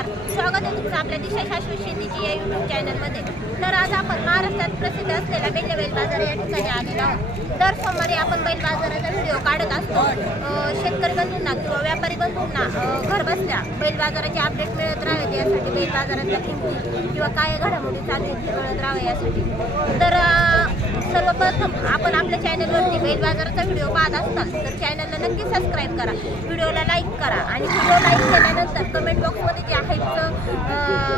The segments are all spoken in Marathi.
नमस्कार, स्वागत आहे तुमचं आपल्या दिशा शाश्वत शेतीची या यूट्यूब चॅनलमध्ये. तर आज आपण महाराष्ट्रात प्रसिद्ध असलेला बेल्ले बैल बाजार या ठिकाणी आलेलो आहोत. दर सोमवारी आपण बैल बाजाराचा व्हिडिओ काढत असतो. शेतकरी बंधूंना किंवा व्यापारी बंधूंना घर बसल्या बैल बाजाराचे अपडेट मिळत राहावे यासाठी, बैल बाजारातल्या किमती किंवा काय घडामोडी चालू आहेत हे कळत राहावे यासाठी. तर सर्वप्रथम आपण आपल्या चॅनलवरती बैल बाजाराचा व्हिडिओ पाहत असाल तर चॅनलला नक्की सबस्क्राईब करा, व्हिडिओला लाईक करा आणि व्हिडिओ लाईक केल्यानंतर कमेंट बॉक्समध्ये जे हाईपचं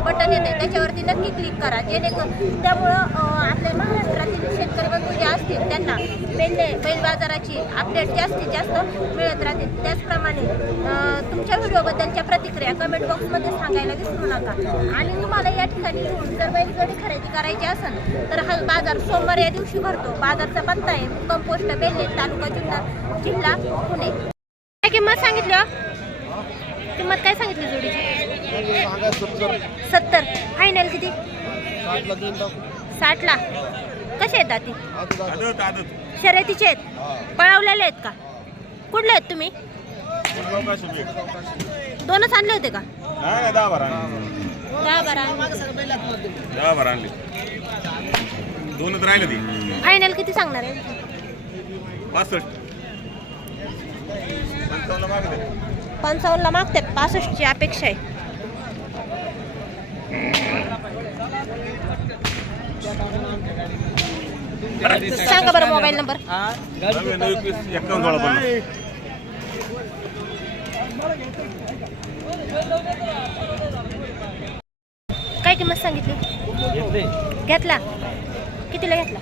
बटन येते त्याच्यावरती नक्की क्लिक करा, जेणेकरून त्यामुळं आपल्या महाराष्ट्रातील शेतकरी बंधू जे असतील त्यांना बैल बाजाराची अपडेट जास्तीत जास्त मिळत राहतील. त्याचप्रमाणे तुमच्या व्हिडिओबद्दलच्या प्रतिक्रिया कमेंट बॉक्समध्ये सांगायला विसरू नका. आणि तुम्हाला या ठिकाणी येऊन जर बैलगाडी खरेदी करायची असेल तर हा बाजार सोमवार या दिवशी भरतो. बाजारचा पत्ता आहे मुक्काम पोस्ट बेल्ले, तालुका जिल्हा पुणे. काय किंमत सांगितली? किंमत काय सांगितली जोडीची? 70. फायनल किती? 60ला. कसे आहेत ती? शर्यतीचे आहेत? पळवलेले आहेत का? कुठले आहेत तुम्ही? दोनच आणले होते का? 10-12 आणले. दोनच राहिले ती. फायनल किती सांगणार आहे? 65. 55ला मागते. 65ची अपेक्षा आहे. सांगा बरं मोबाईल नंबर. 91-51-16. काय किंमत सांगितली? घेतला? कितीला घेतला?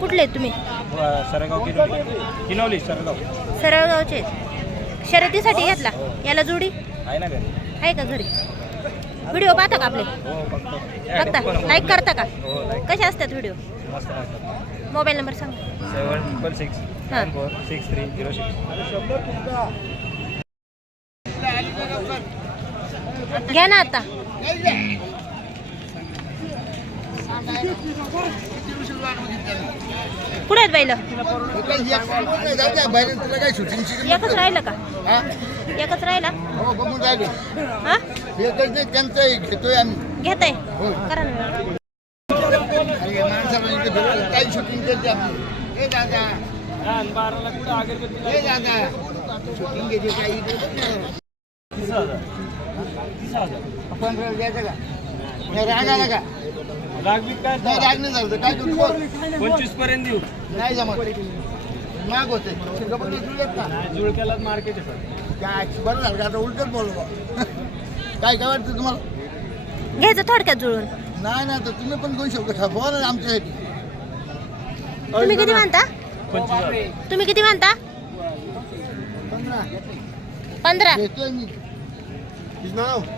कुठले आहेत तुम्ही? सरळगावचे. शर्यतीसाठी घेतला? याला जोडी आहे का घरी? व्हिडिओ पाहता का आपले? बघता? लाईक करता का? कसे असतात व्हिडिओ? मोबाईल नंबर सांगा. 766-946306. घ्या ना आता. कुठे आहेत बैल? एकच राहिलं का? एकच राहिला? हा घेतोय आम्ही. घेताय? करा ना. काही शूटिंग करते आपली. हे दादा शूटिंग घेते काही 15 द्यायचं का? राग आला का? राग नाही झालं काय करू? 25 पर्यंत देऊ. नाही जमत. माग होते जुळ केला मार्केट आहे सर. काय बरं झालं का? आता उलटच बोलू. काय काय वाटतं तुम्हाला? घ्यायचं थोडक्यात जुळून. नाही ना, तर तुम्ही पण 2 शब्द बोला ना आमच्यासाठी. तुम्ही किती म्हणता? 25. तुम्ही किती म्हणता? 15. घेतोय मी.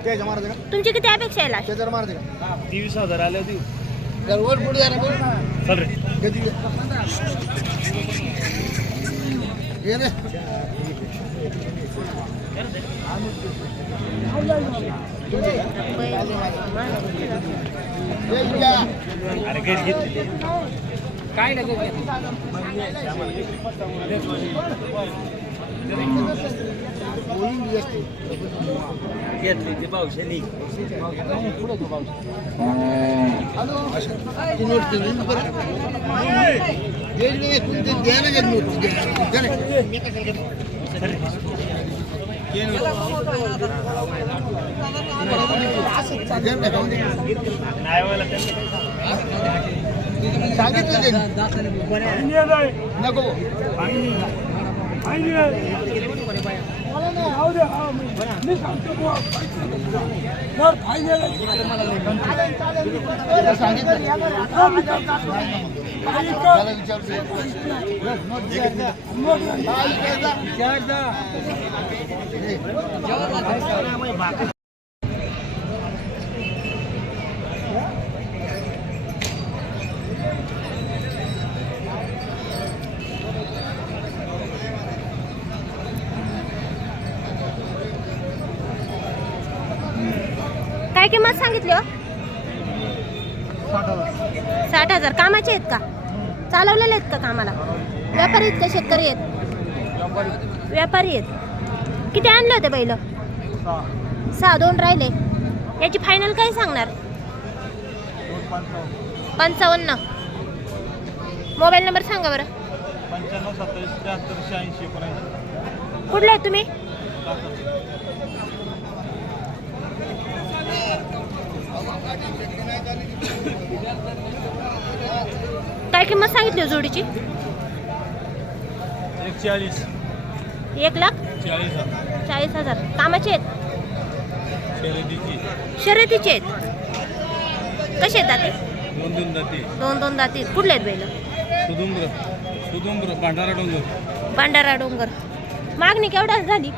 त्याच्या मारते का? तुमची किती अपेक्षा आहे? त्याच्यावर मारते का? 23,000 आले देऊ. जर वर पुढे जाणार बोल. चल रे. किती? हे रे. अरे घरी घेतली काय नाही घेतली ते पावसाने. सांगितलं नको. काय किंमत सांगितली हो? 60,000. कामाचे आहेत का? चालवलेले आहेत का कामाला? व्यापारी आहेत का शेतकरी आहेत? व्यापारी आहेत. किती आणले होते बैल? 6 2 राहिले. याची फायनल काय सांगणार? 55. मोबाईल नंबर सांगा बरं. 95 27 73 86 89. कुठले आहेत तुम्ही? काय किंमत सांगितली हो जोडीची? 140 1,40,000. कामाचे आहेत? शर्यतीची शर्यतीचे आहेत. कसे आहेत दाते? 2 जाती. 2 दाती. कुठले आहेत बैल? सुदुंब्र भांडारा डोंगर. भंडारा डोंगर. मागणी केवढा झाली?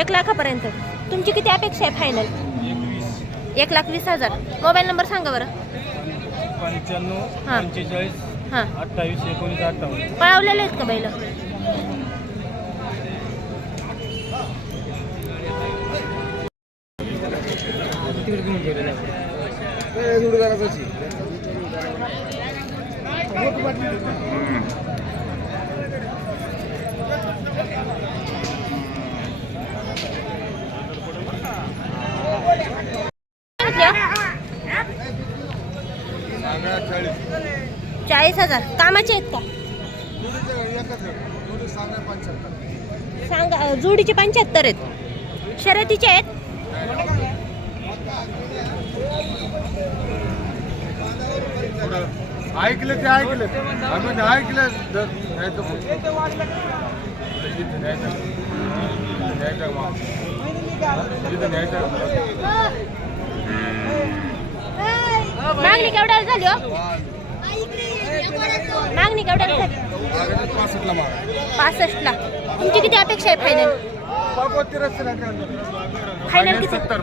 1 लाखापर्यंत. तुमची किती अपेक्षा आहे फायनल? 1,20,000. मोबाईल नंबर सांगा बरं. 95 हां 45 हां. 28 19 58. पळवलेले आहेत का बैल? सांगा 40. 40,000. कामाचे आहेत का? सांगा. जोडीचे 75 आहेत. शर्यतीचे आहेत? ऐकलं ते ऐकलं आम्ही ऐकलं मागणी केवढ्याला झाली हो? मागणी केवढ्याला झाली? 65ला. तुमची किती अपेक्षा आहे फायनल? फायनल किती? 70.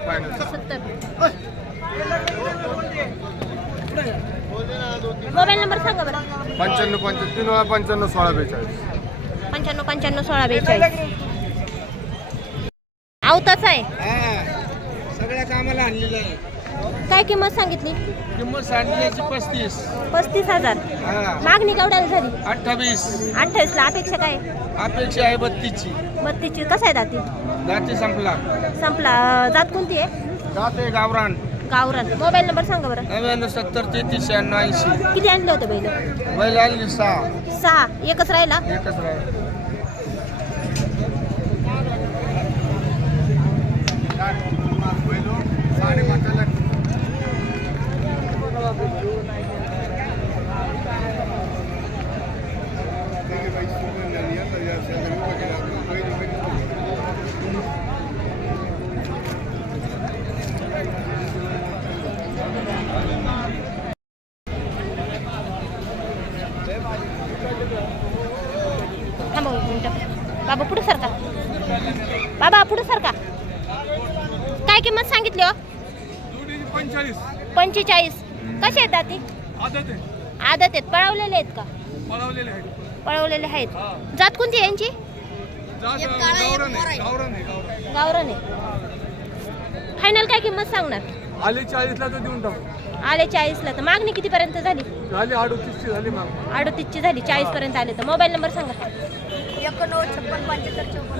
मोबाईल नंबर सांगा बरं. 95 55 55 16 42. 95 55 16 42. आवताच आहे. सगळ्या कामाला आणलेलं आहे. काय किंमत सांगितली? किंमत सांगितल्याची 35. 35,000. मागणी केवढ्याला झाली? 28. 28ला. अपेक्षा काय? अपेक्षा आहे 32ची. 32ची. कसा आहे दाती? जाती संपला. संपला. जात कोणती आहे? जाते गावरान. गावरान. मोबाईल नंबर सांगा बरं. 99 70 33 96 80. किती आणलं होतं बैल? बैल आणली 6. 6. एकच राहिला? एकच राहील. थांबा एक मिनिटं. बाबा पुढे सरका. बाबा पुढे सरका. काय किंमत सांगितली हो? 45. कसे आहेत दाती? आदत आहेत. पळवलेले आहेत का? पळवलेले आहेत. जात कोणती आहे यांची? गावरान आहे. फायनल काय किंमत सांगणार? आले 40ला तर देऊन टाकू. आले 40ला. तर मागणी कितीपर्यंत झाली? झाली 38ची झाली मग. 38ची झाली. 40 पर्यंत आले. तर मोबाईल नंबर सांगा. 91 56 75 54.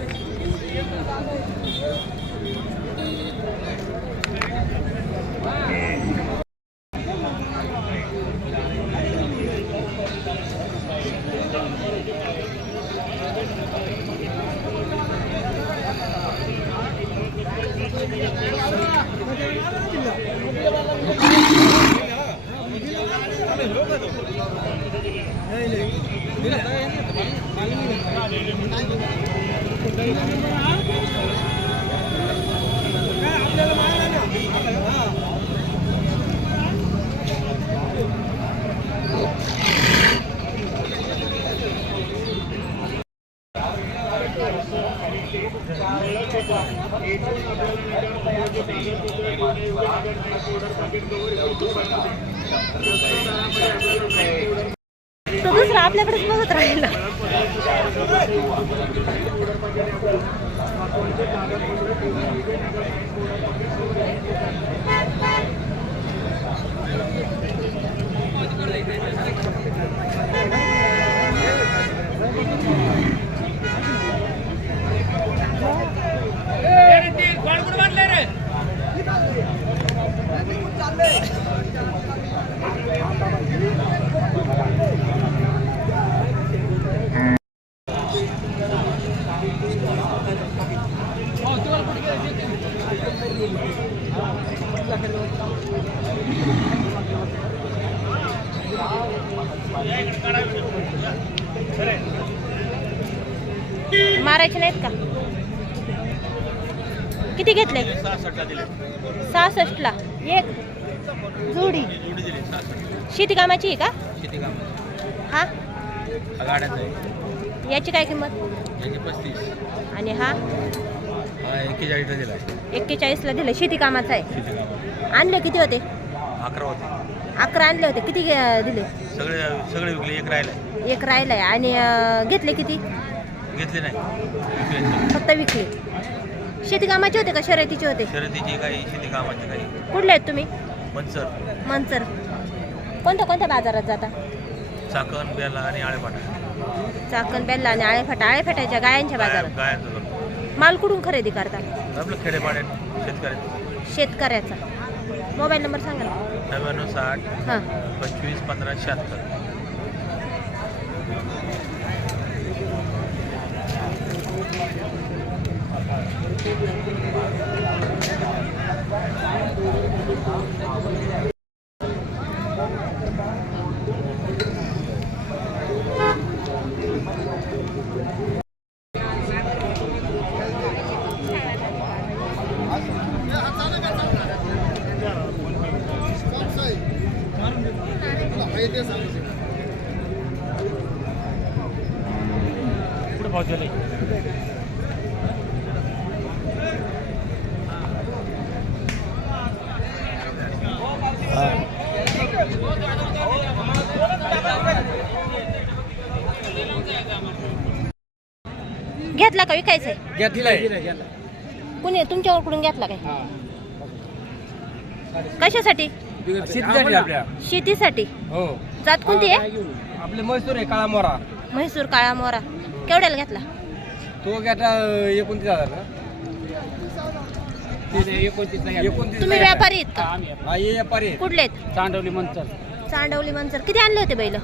तो दुसरा आपल्याकडेच बघत राहिला. मारायचे नाहीत का? किती घेतले? 66ला एक जोडी. शेती कामाची आहे का? हा याची काय किंमत? आणि हा 41ला दिलं. शेती कामाचा आहे. आणले किती होते? 11 आणले होते. किती दिले? सगळे विकले, एक राहिला. एक राहिलाय. आणि घेतले किती? घेतले नाही, फक्त विकले. शेती कामाचे होते का शर्यतीचे होते? शर्यतीची काही, शेती कामाची काही. कुठले आहेत तुम्ही? मनसर. कोणत्या बाजारात जाता? चाकण, बेला आणि आळेपाटा. चाकण, बेल्ला आणि आळेफाटाच्या गायांच्या बाजारात. गायांचं माल कुठून खरेदी करता? आपलं खेडेपाड्यात शेतकऱ्याचा. मोबाईल नंबर सांगा ना. 99 60 हां 25 15 76. कुठं भाव झाले? घेतला का विकायचंय? घेतलाय. कुणी तुमच्याकडून घेतला काय? कशासाठी? शेतीसाठी आपल्या. शेतीसाठी. हो. जात कोणती आहे? आपले म्हैसूर आहे, काळा मोरा. म्हैसूर काळा मोरा. केवढ्याला घेतला? तो घेतला 29,000 ना. 29. तुम्ही व्यापारी आहेत का? हा, ये व्यापारी आहे. कुठले आहेत? चांडवली मंचर. चांडवली मंचर. किती आणले होते बैल?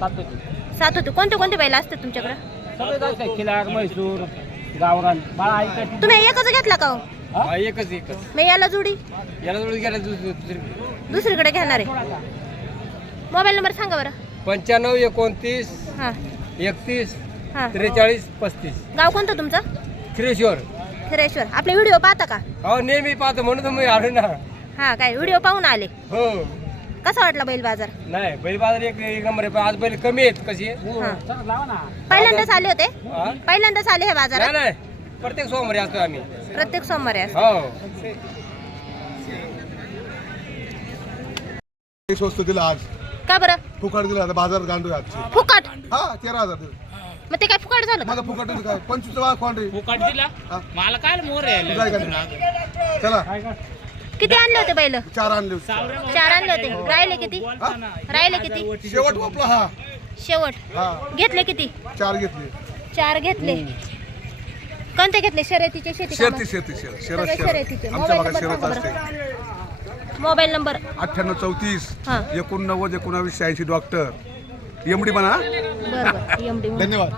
7 होते. कोणते बैल असतात तुमच्याकडे? सगळे असतात, खिलार, म्हैसूर, गावरान. बाळा ऐका. तुम्ही एकच घेतला का हो? हा, एकच. मी याला जोडी याला जोडी घ्यायला दुसरी. दुसरीकडे घेणार आहे. मोबाईल नंबर सांगा बरं. 95 29 हां 31 हां 43 35. गाव कोणतं तुमचं? खिरेश्वर. खिरेश्वर. आपले व्हिडिओ पाहता का? हो, नेहमी पाहतो म्हणून तर मी आलो ना. हा काय व्हिडिओ पाहून आले. हो. कसा वाटला बैल बाजार? नाही, बैल बाजार एक नंबर आहे, पण आज बैल कमी आहेत. कशी आहे? हां. पहिल्यांदाच आले होते? हा? पहिल्यांदाच आले हे बाजारात? नाही, प्रत्येक सोमवारी असतो आम्ही. प्रत्येक सोमवारी असतो. हो. स्वस्त दिला आज, का बरं? फुकट दिला. आता बाजारात गांडू आज. फुकट? हा 13,000 दिला. मग ते काय फुकट झालं का? माझा फुकट दिलं काय? 25 वा क्वांटरी फुकट दिला मला काय मोर चला. किती आणले होते बैल? 4 आणले होते. 4 आणले होते. राहिले किती? राहिले किती? शेवट वापला हा. शेवट. हा घेतले किती? 4 घेतले. 4 घेतले. कोणते घेतले? शर्यतीचे? शेती शेती सगळे शर्यतीचे. आमच्या मोबाईल भागात नंबर शर्यत सांगा असते. बरं. मोबाईल नंबर 98 34 हां 89 19 86. डॉक्टर एमडी म्हणा. बरोबर. एमडी. धन्यवाद.